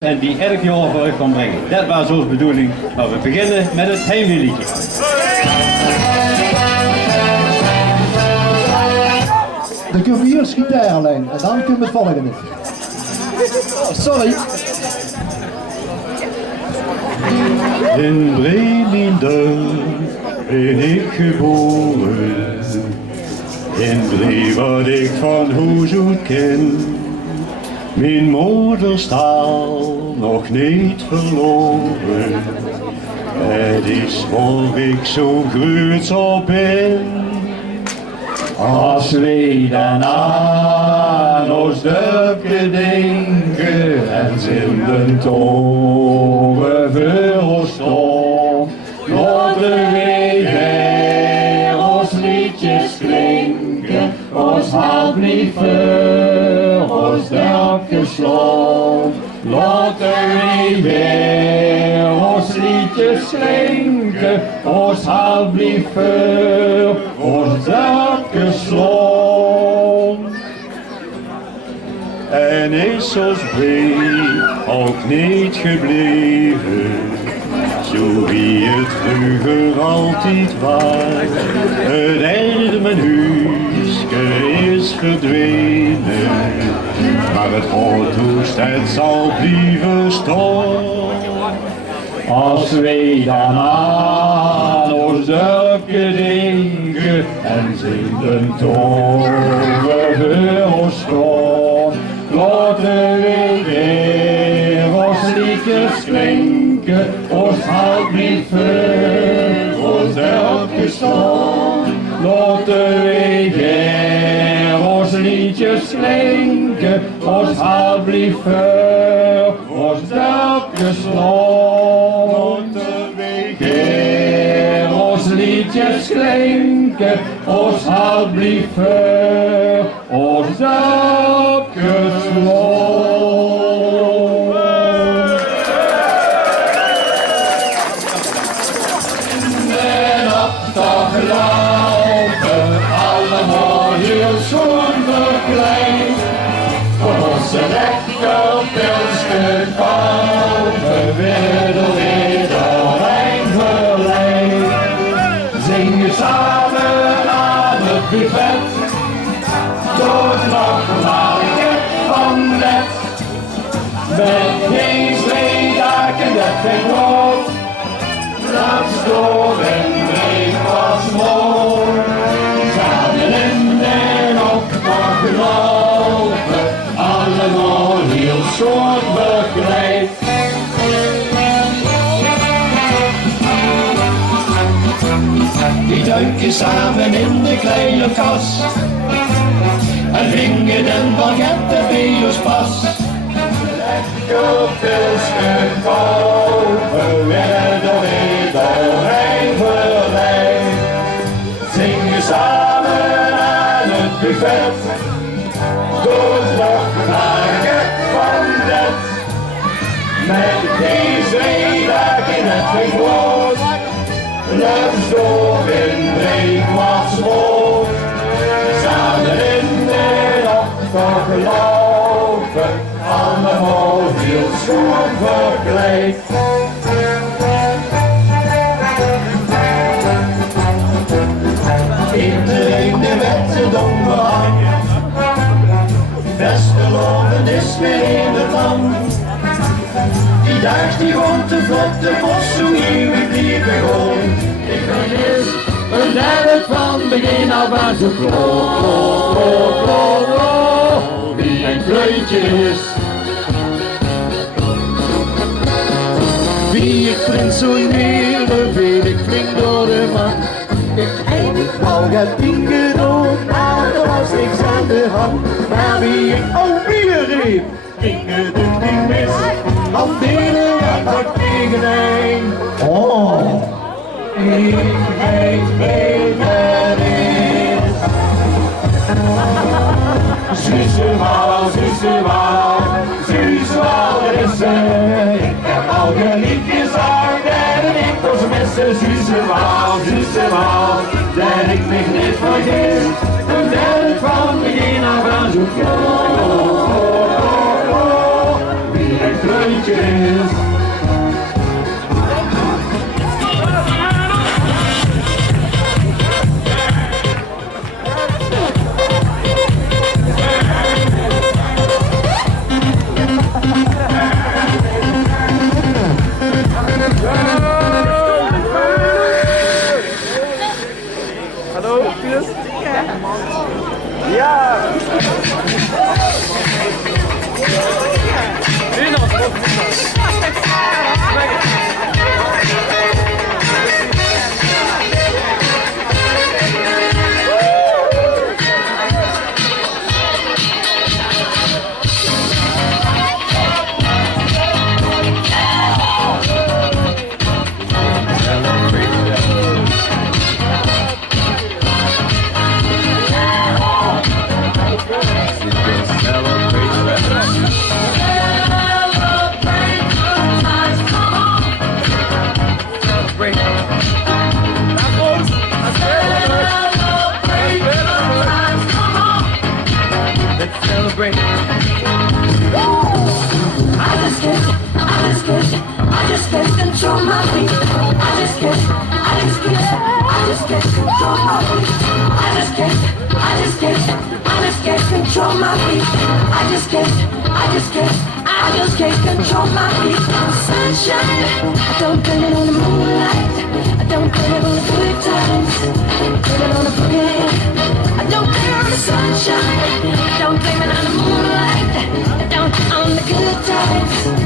En die elk jaar voor u kan brengen. Dat was onze bedoeling. Maar we beginnen met het heimliedje. Dan kunnen we eerst gitaar alleen en dan kunnen we het volgende. Sorry. In Breminde ben ik geboren. In Bree wat ik van huis uit ken. Mijn moederstaal nog niet verloren. Het is waar ik zo groot op ben. Als wij dan aan ons dorpje denken en zingen toren voor staan, laten wij weer ons liedjes klinken, ons hart niet voor ons dorpje slaan. Laten wij weer ons liedjes klinken, ons hart blijft voor ons dorpje slaan. En is ons brief ook niet gebleven, zo wie het vroeger altijd was. Het einde mijn huisje is verdwenen, maar het houthoest het zal blijven staan. Als wij dan aan ons dorpje denken en zingen toren voor ons staan, laten wij weer ons liedjes klinken, ons hart niet voor ons dorpje staan. Laten wij weer ons liedjes klinken, ons hart blijft voor ons dorpje slaan. Laten wij weer ons liedjes klinken, ons hart blijft voor ons dorpje slaan. En op de lopen allemaal heel schoon verkleed, voor onze lekker pilsje kopen weer doorheen verleid. Zingen samen aan het buffet, door het nachtmaken van net. Met geen zweedaken, dat geen brood, dat stoor en week was mooi. Samen in en op de gelopen, allemaal heel schoon bekleed. Die duiken samen in de kleine kas en vingen een baguette bij ons pas. Lekker pilsje kopen, weer doorheen verleid. Zingen samen aan het buffet, door het nachtmaken van net. Met deze dagen het geen brood, luister door in week was mooi. Samen in de nacht gelopen, allemaal heel schoon verkleed. Iedereen met zijn domme hand, beste loven is weer in het land. Die daags die rond de vlotte bos, zo eeuwig blijven gewoon. Ik vergis, we zijn het van begin af aan zo wie een kleutje is. Wie ik vriend zo meer, weet ik flink door de man. Ik eindelijk al gaat dingen doen, maar er was niks aan de hand. Maar wie ik ook weer reep, dingen doet niet mis. Hanteren wat ik tegeneen. Oh, ik weet beter is. Zuzewaal, zuzewaal, zuzewaal, er is ze. Ik heb al je liedjes uit en ik was missen. Zuzewaal, zuzewaal, dat ik mich niet vergis. En dat ik van begin af aan zoek. Wie een kleutje Cheers. Hallo, Piers? Ja! Nu nog, celebrate. I just can't control my feet. I just can't control my feet. I just can't control my feet. I just can't control my feet. Sunshine, I don't blame it on the moonlight. I don't blame it on the good times. I don't blame it on the boogie. I don't blame it on the sunshine. I don't blame it on the moonlight. I don't on the good times.